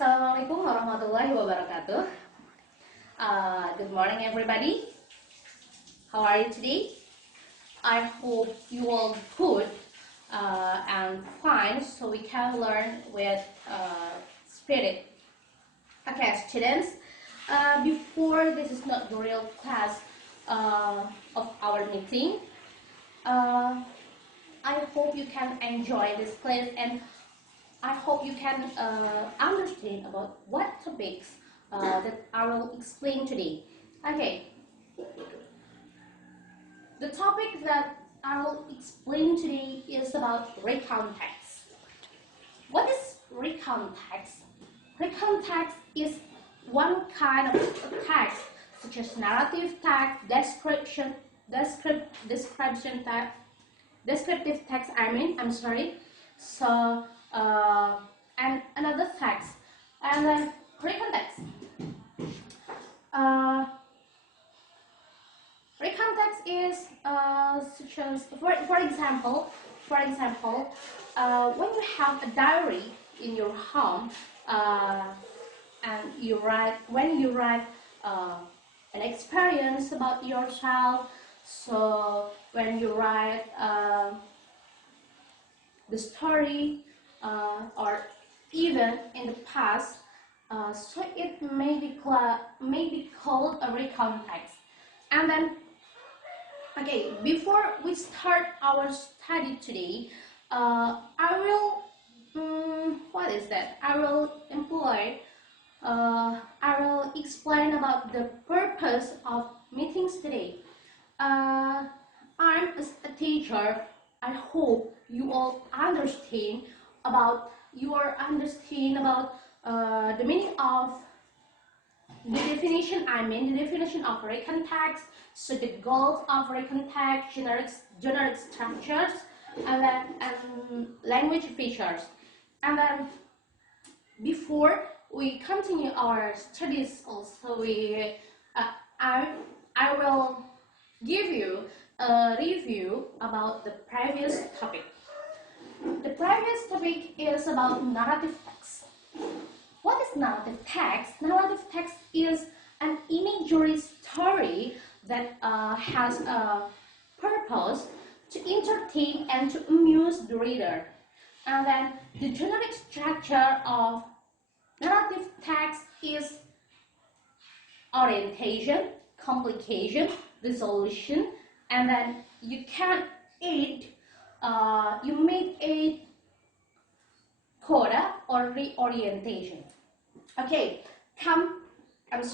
Assalamualaikum warahmatullahi wabarakatuh. Good morning, everybody. How are you today? I hope you all good and fine, so we can learn with spirit. Okay, students. Before this is not the real class of our meeting. I hope you can enjoy this class and I hope you can understand about what topics that I will explain today. Okay, the topic that I will explain today is about recount text. What is recount text? Recount text is one kind of text, such as narrative text, descriptive text. So and another text, and then recount text. Recount text is such as, for example, when you have a diary in your home, and when you write an experience about yourself. So when you write the story or even in the past, so it may be called a recount text. And then, okay, before we start our study today, I will explain about the purpose of meetings today. I'm a teacher. I hope you all understand about the meaning of the definition. The definition of recount text. So the goals of recount text, generic structures, and language features. And then before we continue our studies, also I will give you a review about the previous topic. The previous topic is about narrative text. What is narrative text? Narrative text is an imagery story that has a purpose to entertain and to amuse the reader. And then the generic structure of narrative text is orientation, complication, resolution, and then you make a coda or reorientation. Okay, back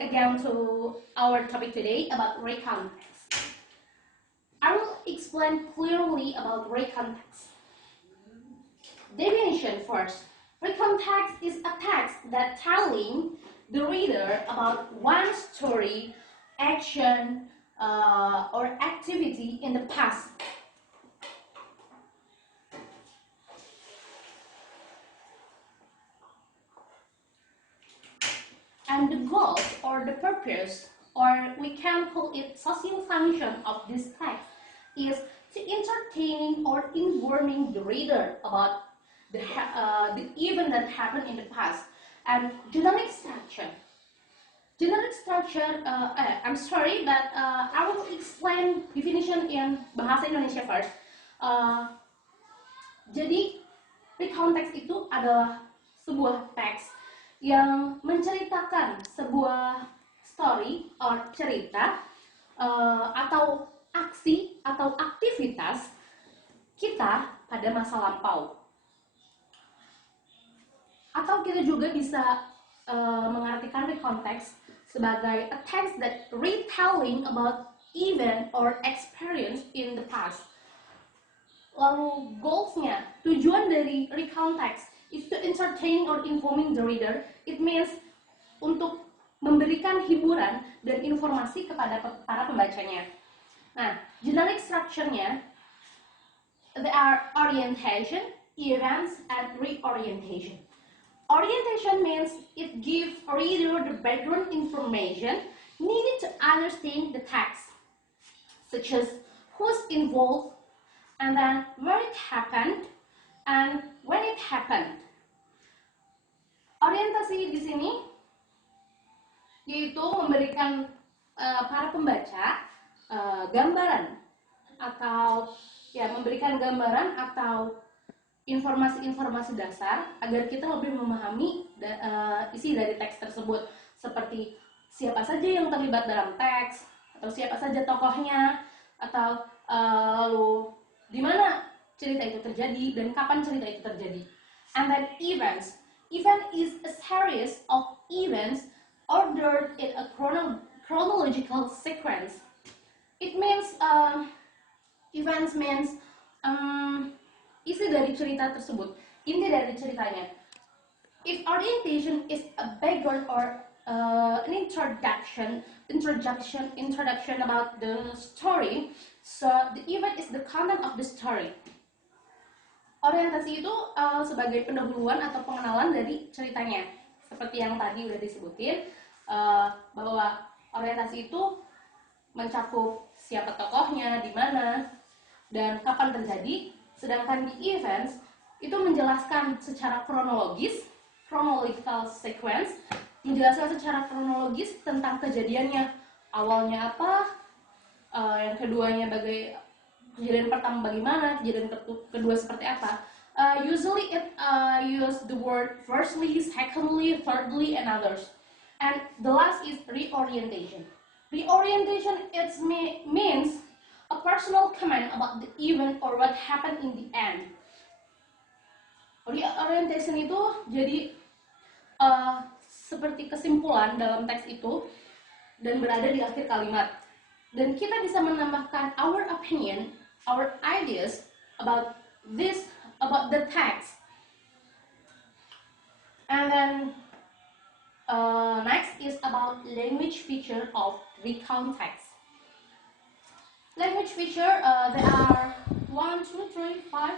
again to our topic today about recount text. I will explain clearly about recount text. Definition first. Recount text is a text that telling the reader about one story, action, or activity in the past. And the goals or the purpose, or we can call it social function of this text, is to entertaining or informing the reader about the event that happened in the past. And generic structure. I will explain definition in bahasa Indonesia first. Jadi recount text itu adalah sebuah teks yang menceritakan sebuah story or cerita atau aksi atau aktivitas kita pada masa lampau. Atau kita juga bisa mengartikan recount text sebagai a text that retelling about event or experience in the past. Lalu goalsnya, tujuan dari recount text is to entertain or informing the reader. It means untuk memberikan hiburan dan informasi kepada para pembacanya. Nah, generic structure-nya, there are orientation, events, and reorientation. Orientation means it gives reader the background information needed to understand the text, such as who's involved, and then where it happened, and when it happened. Orientasi di sini yaitu memberikan para pembaca gambaran atau memberikan gambaran atau informasi-informasi dasar agar kita lebih memahami isi dari teks tersebut, seperti siapa saja yang terlibat dalam teks, atau siapa saja tokohnya, atau lalu di mana cerita itu terjadi dan kapan cerita itu terjadi. And then events. Event is a series of events ordered in a chronological sequence. It means events means isi dari cerita tersebut, inti dari ceritanya. If orientation is a background or an introduction about the story, so the event is the content of the story. Orientasi itu sebagai pendahuluan atau pengenalan dari ceritanya. Seperti yang tadi udah disebutin, bahwa orientasi itu mencakup siapa tokohnya, di mana, dan kapan terjadi. Sedangkan di events itu menjelaskan secara kronologis, chronological sequence, menjelaskan secara kronologis tentang kejadiannya. Awalnya apa, yang keduanya kejadian pertama bagaimana, kejadian kedua seperti apa. Usually it use the word firstly, secondly, thirdly, and others. And the last is reorientation. Reorientation means a personal comment about the event or what happened in the end. Reorientation itu jadi seperti kesimpulan dalam teks itu dan berada di akhir kalimat. Dan kita bisa menambahkan our opinion, our ideas about the text. And then next is about language feature of recount text. Language feature, there are 1, 2, 3, 5.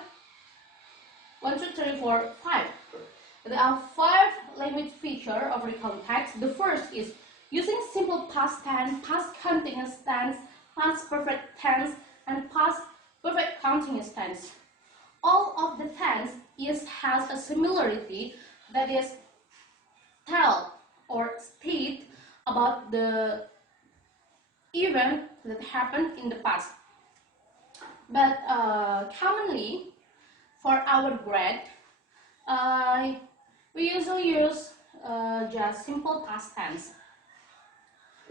There are 5 language feature of recount text. The first is using simple past tense, past continuous tense, past perfect tense, and past perfect continuous tense. All of the tense has a similarity, that is tell or state about the event that happened in the past. But commonly for our grade, we usually use just simple past tense.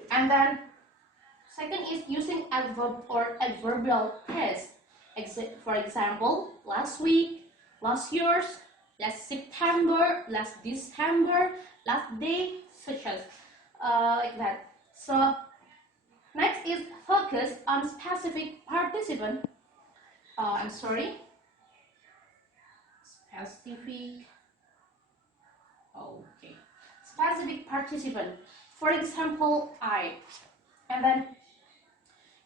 And then second is using adverb or adverbial phrase. For example, last week, last year, last September, last December, last day, such as like that. So next is focus on specific participant. Specific. Okay. Specific participant. For example, I. And then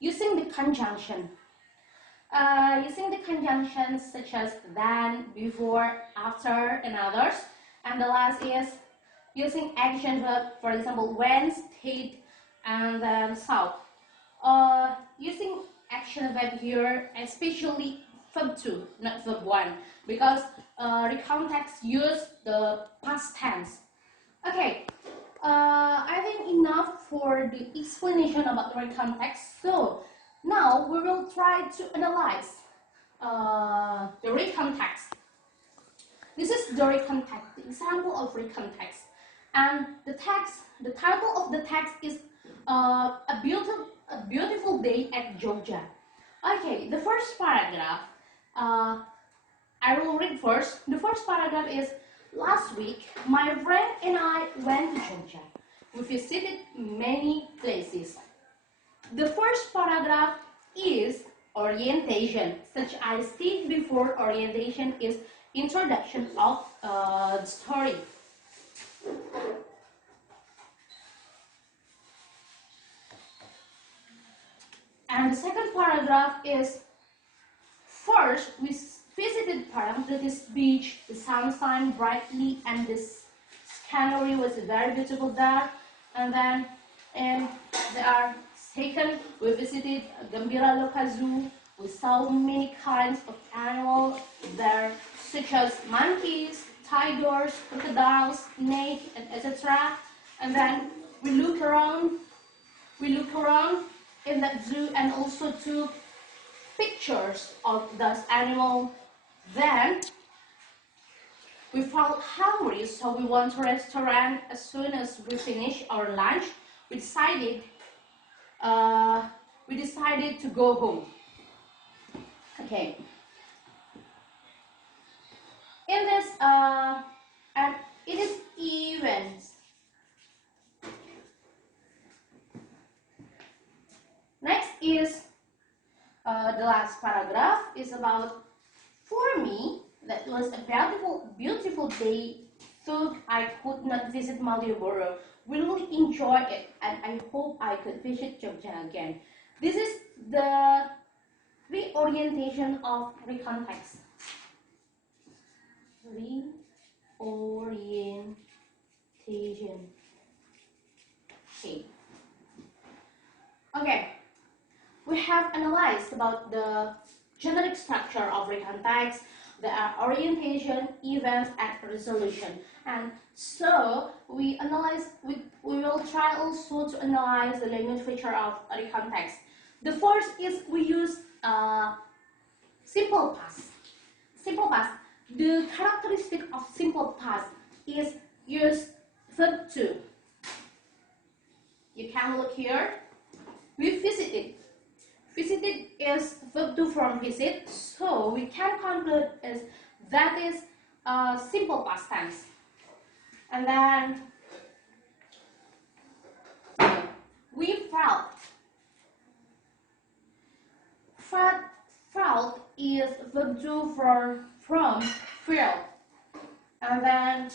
using the conjunction. Using the conjunctions such as than, before, after, and others. And the last is using action verb, for example, when, state, and then so. Using action verb here, especially verb 2, not verb 1, because recount text use the past tense. Okay, I think enough for the explanation about the recount text. So now we will try to analyze the recount text. This is the recount text, the example of recount text. And the title of the text is a beautiful day at Georgia. Okay, the first paragraph, I will read first. The first paragraph is, last week, my friend and I went to Georgia. We visited many places. The first paragraph is orientation. Such I said before, orientation is introduction of the story. And the second paragraph is, first we visited Parenthesis Beach, the sun shined brightly and the scenery was very beautiful there. And then there are second, we visited Gambira Loka Zoo. We saw many kinds of animals there, such as monkeys, tigers, crocodiles, snake, and etc. And then we look around in that zoo and also took pictures of those animals. Then we felt hungry, so we went to a restaurant. As soon as we finished our lunch, we decided to go home. Okay. In this and it is events. Next is the last paragraph is about, for me, that was a beautiful day, though I could not visit Malioboro. Really enjoy it, and I hope I could visit Jogja again. This is the reorientation of recontext. Reorientation. Okay. We have analyzed about the generic structure of recontext, the orientation, events, and resolution. And so we will try also to analyze the language feature of recontext. The first is we use simple past. Simple past. The characteristic of simple past is use verb to. You can look here. We visited. Visited is verb to from visit, so we can conclude is that is simple past tense. And then we felt. Felt is verb to from feel. And then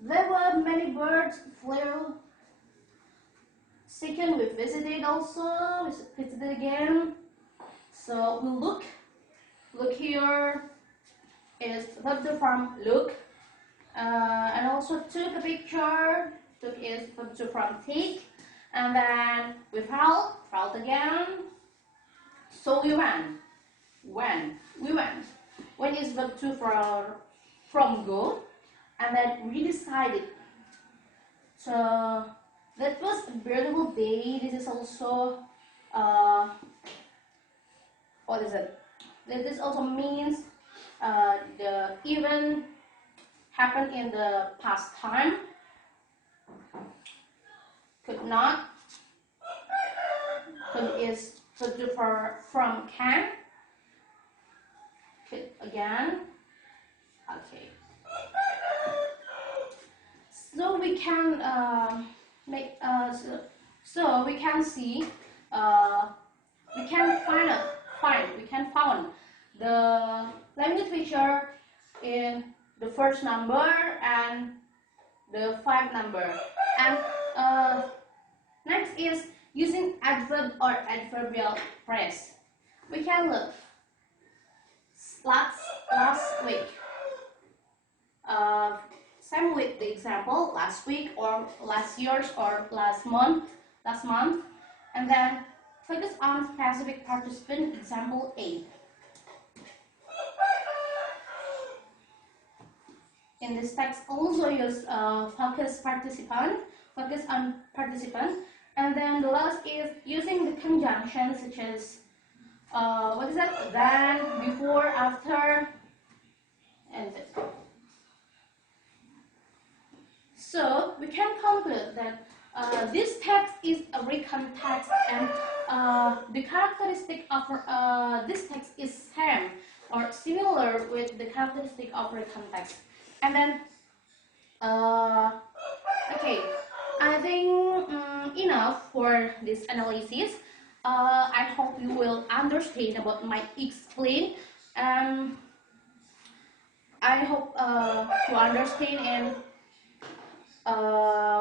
there were many birds flew. Second, we visited also. We visited again. So we look here is verb to from look, and also took a picture. Took is verb to from take, and then we felt again. So we went. When we went. When is verb to from go, and then we decided. So that was a beautiful day. This is also what is it? This also means the event happened in the past time. Could not. Could is from can. Could again. Okay. So we can make so we can see we can find the language feature in the first number and the 5 number. And next is using adverb or adverbial phrase. We can look last week. Same with the example last week or last year's or last month, and then focus on specific participant. Example A. In this text, also use focus on participant, and then the last is using the conjunction such as what is that? Then, before, after, and so we can conclude that this text is a recontext, and the characteristic of this text is same or similar with the characteristic of recontext. And then, okay, I think enough for this analysis. I hope you will understand about my explain. I hope to understand and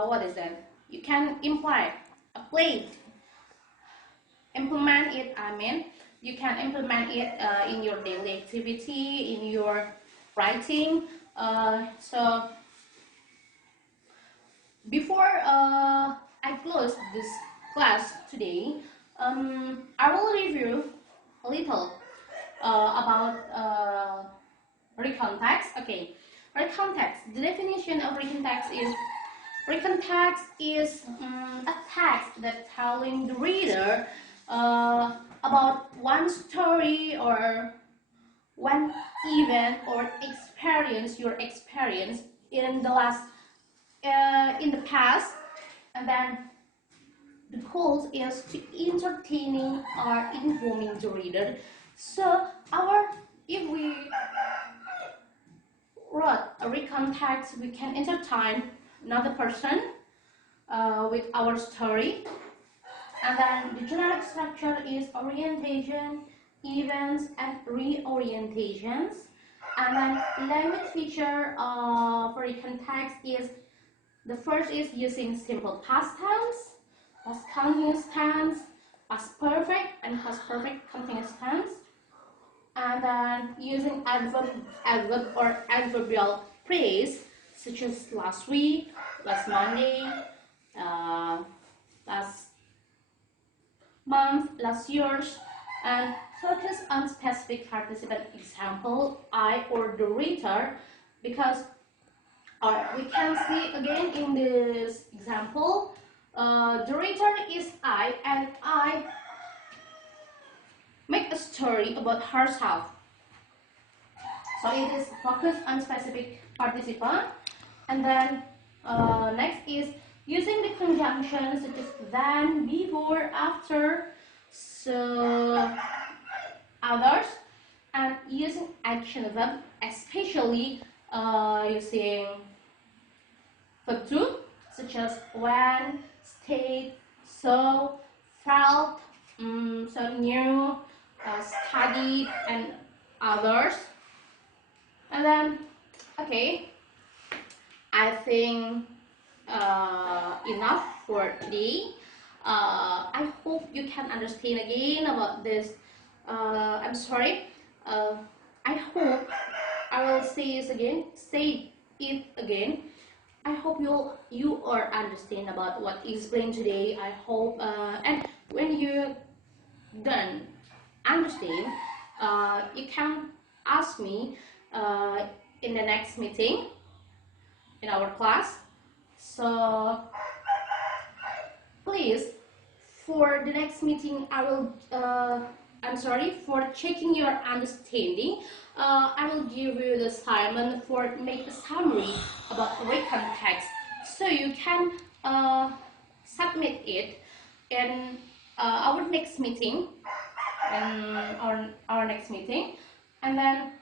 what is that? You can imply a plate. Implement it. I mean, you can implement it in your daily activity, in your writing. So before I close this class today, I will review a little about recontext. Okay, Written text. The definition of written text is a text that telling the reader about one story or one event or experience your experience in the past, and then the goal is to entertaining or informing the reader. So if we wrote a written text, we can entertain another person with our story. And then the general structure is orientation, events, and reorientations. And then language feature for written text is the first is using simple past tense, past continuous tense, past perfect, and past perfect continuous tense. And then using adverb or adverbial phrase such as last week, last Monday, last month, last year's, and focus on specific participant example, I or the reader, because we can see again in this example, the reader is I, and I make a story about herself. So it is focused on specific participant. And then next is using the conjunctions such as than, before, after, so others, and using action verb, especially using verb to, such as when, stayed, so, felt, so knew, studied, and others. And then, okay, I think enough for today. I hope you can understand again about this. I'm sorry. I hope I will say it again. I hope you are understand about what explained today. I hope and when you don't understand, you can ask me in the next meeting in our class. So please, for the next meeting, I will I'm sorry, for checking your understanding, I will give you the assignment for make a summary about written text, so you can submit it in our next meeting, our next meeting, and then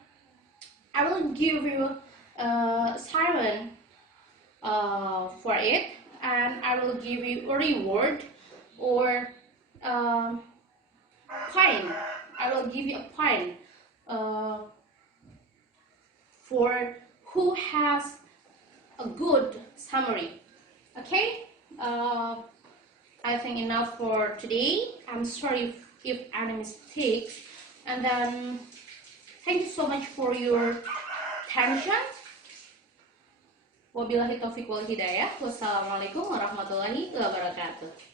I will give you assignment for it, and I will give you a reward or point. I will give you a point for who has a good summary. Okay, I think enough for today. I'm sorry if any mistakes, and then thank you so much for your attention. Wabillahi taufiq wal hidayah. Wassalamualaikum warahmatullahi wabarakatuh.